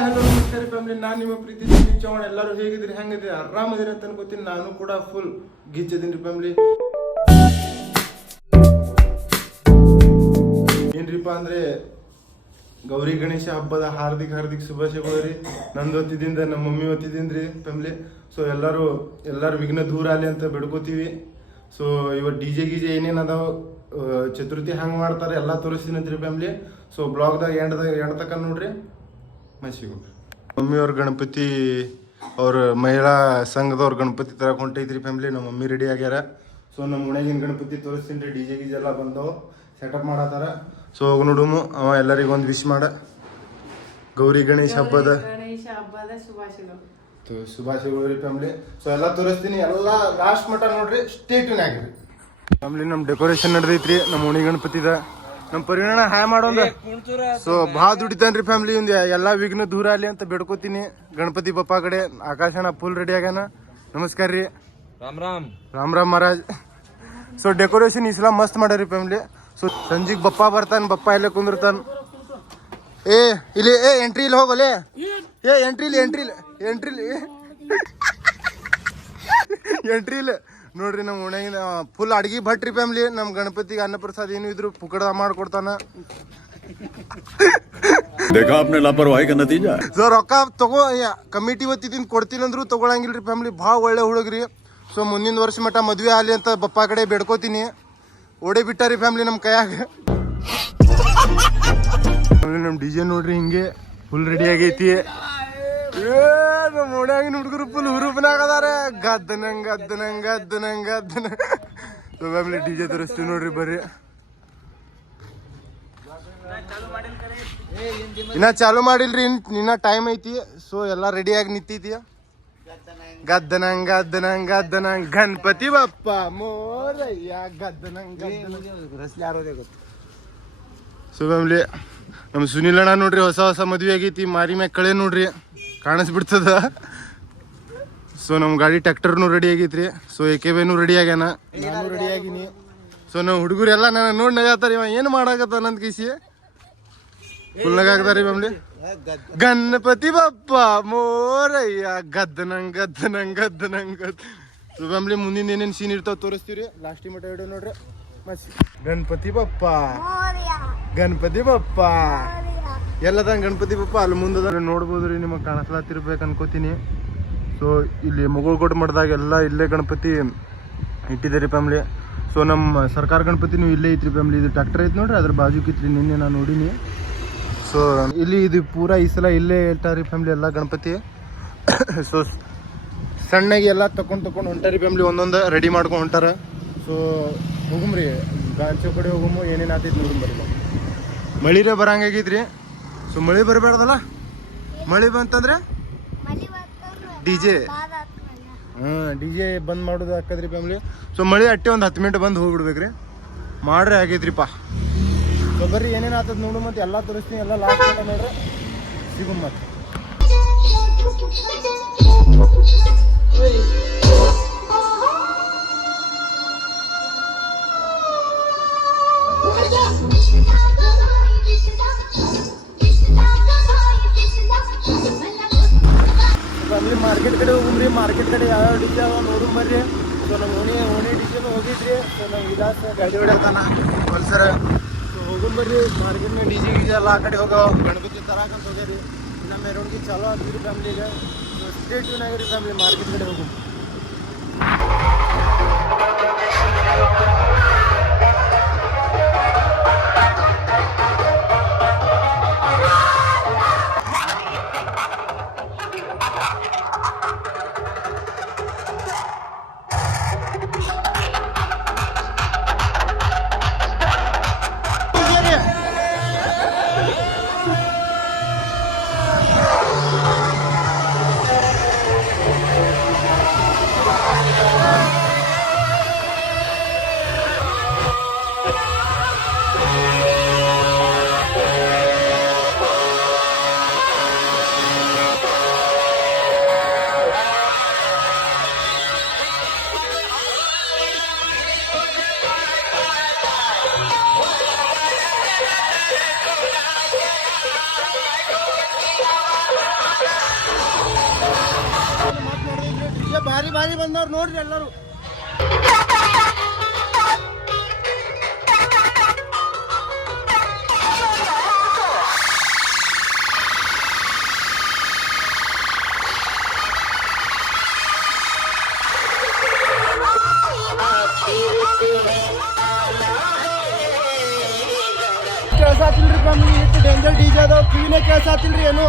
Hello ನಮಸ್ಕಾರ family, ನಾನು ನಿಮ್ಮ ಪ್ರೀತಿ ಜಿಮ್ಮಿ ಚೌಹಾಣ್. ಎಲ್ಲರೂ ಹೇಗಿದ್ರಿ, ಹೆಂಗಿದ್ರಿ, ಆರಾಮದಿರಿ ಅಂತ ಅನ್ಕೋತೀನಿ. ನಾನು ಕೂಡ ಫುಲ್ ಗಿಚ್ಚಿದ್ದೀನಿ ಫ್ಯಾಮಿಲಿ. ಏನ್ರಿಪ್ಪ ಅಂದ್ರೆ ಗೌರಿ ಗಣೇಶ ಹಬ್ಬದ ಹಾರ್ದಿಕ ಶುಭಾಶಯಗಳು ರೀ. ನಂದು ಹೊತ್ತಿದಿಂದ ನಮ್ಮ ಮಮ್ಮಿ ಹೊತ್ತಿದ್ದೀನಿ ಫ್ಯಾಮಿಲಿ. ಸೊ ಎಲ್ಲರೂ ವಿಘ್ನ ದೂರ ಆಗಲಿ ಅಂತ ಬೇಡ್ಕೋತೀವಿ. ಸೊ ಇವತ್ತು ಡಿಜೆ ಏನೇನು ಅದಾವ, ಚತುರ್ಥಿ ಹಂಗೆ ಮಾಡ್ತಾರೆ ಎಲ್ಲ ತೋರಿಸ್ತೀನಂತ್ರಿ ಫ್ಯಾಮಿಲಿ. ಸೊ ಬ್ಲಾಗ್ದಾಗ ಎಂಡ್ ತಕ ನೋಡ್ರಿ. ಮಸಿಗು ಮಮ್ಮಿಯವ್ರ ಗಣಪತಿ, ಅವ್ರ ಮಹಿಳಾ ಸಂಘದವ್ರ ಗಣಪತಿ ತರಕ್ಕೆ ಹೊಂಟೈತ್ರಿ ಫ್ಯಾಮಿಲಿ. ನಮ್ಮ ಮಮ್ಮಿ ರೆಡಿ ಆಗ್ಯಾರ. ಸೊ ನಮ್ಮ ಮನೆಗಿನ ಗಣಪತಿ ತೋರಿಸ್ತೀನಿ ರೀ. ಡಿಜೆ ಎಲ್ಲ ಬಂದವು, ಸೆಟಪ್ ಮಾಡತ್ತಾರ. ಸೊ ಹೋಗಿ ನೋಡುಮು. ಅವ ಎಲ್ಲರಿಗೂ ಒಂದು ವಿಶ್ ಮಾಡ. ಗೌರಿ ಗಣೇಶ ಹಬ್ಬದ ಶುಭಾಶಯಗಳು ರೀ ಫ್ಯಾಮಿಲಿ. ಸೊ ಎಲ್ಲ ತೋರಿಸ್ತೀನಿ, ಎಲ್ಲ ಲಾಸ್ಟ್ ಮಟ್ಟ ನೋಡ್ರಿ. ಸ್ಟೇ ಟ್ಯೂನ್ ಆಗಿರಿ ಫ್ಯಾಮಿಲಿ. ನಮ್ಮ ಡೆಕೋರೇಷನ್ ನಡೆದೈತ್ರಿ ನಮ್ಮ ಓಣಿ ಗಣಪತಿದ. ನಮ್ಮ ಪರಿಣಾಮ ಹಾಯ್ ಮಾಡೋದ. ಸೊ ಭಾಳ ದುಡಿತಾನ್ರಿ ಫ್ಯಾಮಿಲಿ. ಒಂದು ಎಲ್ಲಾ ವಿಘ್ನ ದೂರ ಅಲ್ಲಿ ಅಂತ ಬೇಡ್ಕೋತೀನಿ ಗಣಪತಿ ಬಪ್ಪ ಕಡೆ. ಆಕಾಶನ ಫುಲ್ ರೆಡಿ ಆಗ್ಯಾನ. ನಮಸ್ಕಾರ ರೀ. ರಾಮ್ ಮಹಾರಾಜ್. ಸೊ ಡೆಕೋರೇಷನ್ ಈ ಸಲ ಮಸ್ತ್ ಮಾಡ್ಯಾರಿ ಫ್ಯಾಮಿಲಿ. ಸೊ ಸಂಜಿಗ್ ಬಪ್ಪ ಬರ್ತಾನ, ಬಪ್ಪ ಇಲ್ಲೇ ಕುಂದಿರ್ತಾನ. ಇಲ್ಲಿ ಎಂಟ್ರಿ ಇಲ್ಲಿ ಹೋಗಲೆ. ಎಂಟ್ರಿ ಇಲ್ಲ ನೋಡ್ರಿ. ನಮ್ಮ ಓಣ್ಯಾಗಿನ ಫುಲ್ ಅಡ್ಗಿ ಭಟ್ರಿ ಫ್ಯಾಮಿಲಿ. ನಮ್ಮ ಗಣಪತಿಗೆ ಅನ್ನ ಪ್ರಸಾದ ಏನು ಇದ್ರು ಪುಕಡ ಮಾಡ್ಕೊಡ್ತಾನ. ಸೊ ರೊಕ್ಕ ತಗೋ ಕಮಿಟಿ ಹೊತ್ತಿದ್ದೀನಿ ಕೊಡ್ತೀನಿ ಅಂದ್ರು ತಗೊಳಂಗಿಲ್ರಿ ಫ್ಯಾಮಿಲಿ. ಭಾಳ ಒಳ್ಳೆ ಹುಡುಗ್ರಿ. ಸೊ ಮುಂದಿನ ವರ್ಷ ಮಟ್ಟ ಮದ್ವೆ ಆಗಲಿ ಅಂತ ಬಪ್ಪ ಕಡೆ ಬೇಡ್ಕೋತೀನಿ. ಓಡೇ ಬಿಟ್ಟಾರಿ ಫ್ಯಾಮಿಲಿ ನಮ್ಮ ಕೈಯಾಗ. ನಮ್ಮ ಡಿಜೆ ನೋಡ್ರಿ ಹಿಂಗೆ ಫುಲ್ ರೆಡಿ ಆಗೈತಿ. ನಮ್ಮ ಓಣ್ಯಾಗಿನ ಹುಡುಗರು ಫುಲ್ ಹುರುಪನಾಗದಾರ. ಗದ್ದನಂಗ ಸೊ ಫ್ಯಾಮಿಲಿ ಡಿಜೆ ತೋರಿಸ್ತೀವಿ ನೋಡ್ರಿ ಬರ್ರಿ. ಇನ್ನ ಚಾಲು ಮಾಡಿಲ್ರಿ, ಇನ್ನ ಟೈಮ್ ಐತಿ. ಸೊ ಎಲ್ಲಾ ರೆಡಿಯಾಗಿ ನಿಂತೈತಿ. ಗದ್ದನಂಗ ಗಣಪತಿ ಬಪ್ಪ ಮೋರಯ್ಯ ಗದ್ದನಂಗ. ಸೊ ಫ್ಯಾಮಿಲಿ ನಮ್ಮ ಸುನಿಲ್ ಅಣ್ಣ ನೋಡ್ರಿ ಹೊಸ ಮದ್ವೆ ಆಗೈತಿ. ಮಾರಿ ಮ್ಯಾಗ ಕಳೆ ನೋಡ್ರಿ ಕಾಣಿಸ್ಬಿಡ್ತದ. ಸೊ ನಮ್ಮ ಗಾಡಿ ಟ್ರ್ಯಾಕ್ಟರ್ನು ರೆಡಿ ಆಗೈತ್ರಿ. ಸೊ AKB ರೆಡಿ ಆಗ್ಯಾನ, ನಾನು ರೆಡಿ ಆಗೀನಿ. ಸೊ ನಾವು ಹುಡುಗರೆಲ್ಲ ನನ್ನ ನೋಡಿ ನಗಾತಾರ. ಇವ ಏನು ಮಾಡಾಕತ್ತಾನ ಅಂತ ಕಿಸಿ ಫುಲ್ ನಗಾಕತಾರಿ ಫ್ಯಾಮಿಲಿ. ಗಣಪತಿ ಬಪ್ಪ ಮೋರಯ್ಯ ಗದ್ದನಂಗ. ಸೊ ಫ್ಯಾಮಿಲಿ ಮುಂದಿನ ಏನೇನು ಸೀನ್ ಇರ್ತಾವ ತೋರಿಸ್ತೀವ್ರಿ. ಲಾಸ್ಟಿಗೆ ಮಟ್ಟ ವಿಡಿಯೋ ನೋಡ್ರಿ. ಗಣಪತಿ ಬಪ್ಪ ಎಲ್ಲದ ಗಣಪತಿ ಬಪ್ಪ ಅಲ್ಲಿ ಮುಂದದ ನೋಡ್ಬೋದ್ರಿ. ನಿಮಗೆ ಕಾಣಿಸ್ಲಾತಿರ್ಬೇಕು ಅನ್ಕೋತೀನಿ. ಸೊ ಇಲ್ಲಿ ಮುಗುಳ್ಕೋಟೆ ಮಠದಾಗ ಎಲ್ಲ ಇಲ್ಲೇ ಗಣಪತಿ ಇಟ್ಟಿದ್ದಾರೆ ಫ್ಯಾಮಿಲಿ. ಸೊ ನಮ್ಮ ಸರ್ಕಾರ ಗಣಪತಿನೂ ಇಲ್ಲೇ ಐತ್ರಿ ಫ್ಯಾಮಿಲಿ. ಇದು ಟ್ರ್ಯಾಕ್ಟರ್ ಐತಿ ನೋಡ್ರಿ, ಅದ್ರ ಬಾಜುಕಿತ್ರಿ. ನಿನ್ನೆ ನಾನು ನೋಡೀನಿ. ಸೊ ಇಲ್ಲಿ ಇದು ಪೂರಾ ಈ ಸಲ ಇಲ್ಲೇ ಇಟ್ಟಾರಿ ಫ್ಯಾಮಿಲಿ ಎಲ್ಲ ಗಣಪತಿ. ಸೊ ಸಣ್ಣಗೆ ಎಲ್ಲ ತಕೊಂಡು ಹೊಂಟಾರಿ ಫ್ಯಾಮಿಲಿ. ಒಂದೊಂದು ರೆಡಿ ಮಾಡ್ಕೊಂಡು ಹೊಂಟಾರ. ಸೊ ಹೋಗುಮ್ರಿ ಗಾಂಚೋ ಕಡೆ ಹೋಗುಮು. ಏನೇನು ಆತೈತಿ ನೋಡುಮ್ ಬರ್ರಿ. ಮಳಿರೇ ಬರಂಗಾಗೈತ್ರಿ. ಸೊ ಮಳಿ ಬರಬೇಡ್ದಲ್ಲ. ಮಳಿ ಬಂತಂದ್ರೆ ಡಿಜೆ ಬಂದ್ ಮಾಡೋದು ಹಾಕದ್ರಿ ಫ್ಯಾಮಿಲಿ. ಸೊ ಮಳಿ ಅಟ್ಟೆ ಒಂದು 10 ಮಿನಿಟ್ ಬಂದು ಹೋಗ್ಬಿಡ್ಬೇಕ್ರಿ. ಮಾಡ್ರಿ ಆಗೈತ್ರಿಪ್ಪ. ಸೊ ಬರ್ರಿ ಏನೇನು ಆತದ ನೋಡು. ಮತ್ತೆ ಎಲ್ಲ ತೋರಿಸ್ತೀನಿ. ಎಲ್ಲ ಲಾಸ್ಟ್ ಮಟ್ಟ ನೋಡ್ರಿ ಸಿಗು ಮತ್ತೆ. ಫ್ಯಾಮಿಲಿ ಮಾರ್ಕೆಟ್ ಕಡೆ ಹೋಗುಮ್ರಿ. ಮಾರ್ಕೆಟ್ ಕಡೆ ಯಾವ್ಯಾವ ಡಿಜೆ ಅವ ನೋಡುಮ್ ಬರ್ರಿ. ಸೊ ನಮ್ಮ ಓಣಿ ಡಿಜೆನು ಹೋಗಿದ್ರಿ. ಸೊ ನಮ್ಮ ವಿಲಾಸ ಗಾಡಿ ಹೊಡ್ಯಾತಾನ ಪಲ್ಸರ್. ಸೊ ಹೋಗುಮ್ ಬರ್ರಿ. ಮಾರ್ಕೆಟ್ನಾಗ ಡಿಜೆ ಎಲ್ಲ ಆ ಕಡೆ ಹೋಗೋ ಗಣಪತಿ ತರಾಕಂತ ಹೋಗ್ಯಾರಿ. ನಮ್ಮ ಮೆರವಣಿಗೆ ಚಾಲೋ ಆಗ್ತಿರಿ ಫ್ಯಾಮಿಲಿಗೆ. ಸೊ ಸ್ಟೇ ಟ್ಯೂನ್ ಆಗಿರಿ ಫ್ಯಾಮಿಲಿ. ಮಾರ್ಕೆಟ್ ಕಡೆ ಹೋಗುಮ್. ಭಾರಿ ಭಾರಿ ಬಂದವ್ರು ನೋಡ್ರಿ ಎಲ್ಲರೂ. ಕೇಳ್ಸಾತಿಲ್ರಿ ಫ್ಯಾಮಿಲಿ, ಇತ್ತು ಡೇಂಜರ್ ಡಿಜೆ ಅದಾವ, ಕಿವಿನೇ ಕೇಳ್ಸಾತಿಲ್ರಿ ಏನು.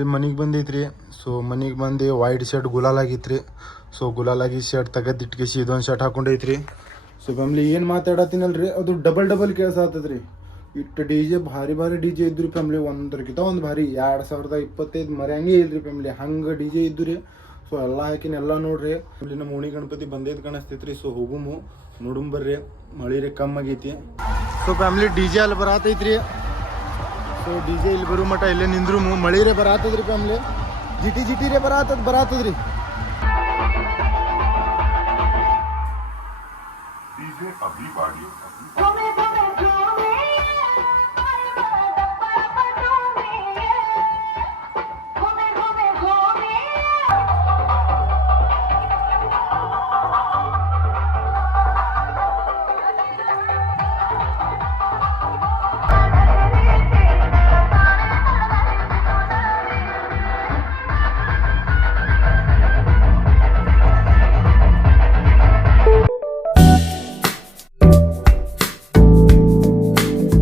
ಫ್ಯಾಮ್ಲಿ ಮನೆಗೆ ಬಂದೈತ್ರಿ. ಸೊ ಮನೆಗೆ ಬಂದು ವೈಟ್ ಶರ್ಟ್ ಗುಲಾಲ್ ಆಗಿತ್ತು ರೀ. ಸೊ ಗುಲಾಲಾಗಿ ಶರ್ಟ್ ತೆಗೆದು ಇಟ್ಕೇಸಿ ಇದೊಂದು ಶರ್ಟ್ ಹಾಕೊಂಡೈತ್ರಿ. ಸೊ ಫ್ಯಾಮ್ಲಿ ಏನು ಮಾತಾಡತ್ತೀನಲ್ರಿ ಅದು ಡಬಲ್ ಕೆಲಸ ಆಗ್ತದ್ರಿ. ಇಟ್ಟು ಡಿ ಜೆ ಭಾರಿ ಡಿ ಜೆ ಇದ್ದು ರೀ ಫ್ಯಾಮ್ಲಿ, ಒಂದಕ್ಕಿಂತ ಒಂದು ಭಾರಿ 2025 ಮರ್ಯಾಂಗೆ ಇಲ್ರಿ ಫ್ಯಾಮ್ಲಿ, ಹಂಗೆ ಡಿ ಜೆ ಇದ್ದು ರೀ. ಸೊ ಎಲ್ಲ ಹಾಕಿನ ಎಲ್ಲ ನೋಡ್ರಿ ಇಲ್ಲಿ ನಮ್ಮ ಓಣಿ ಗಣಪತಿ ಬಂದೈತೆ ಕಾಣಿಸ್ತೈತ್ರಿ. ಸೊ ಹೋಗುಮು ನೋಡುಂಬರ್ರಿ, ಮಳೆ ರೀ ಕಮ್ಮಾಗೈತಿ. ಸೊ ಫ್ಯಾಮ್ಲಿ ಡಿ ಜೆ ಅಲ್ಲಿ ಬರಾತೈತ್ರಿ. ಸೊ ಡಿ ಜೆ ಇಲ್ಲಿ ಬರೋ ಮಟ್ಟ ಇಲ್ಲೇ ನಿಂದ್ರು ಮಳೆ ರೇ ಬರಾತದ್ರಿ ಫ್ಯಾಮ್ಲಿ, ಜಿಟಿ ರೇ ಬರಾತದ್ರಿ. डीजे अभी बाड़ी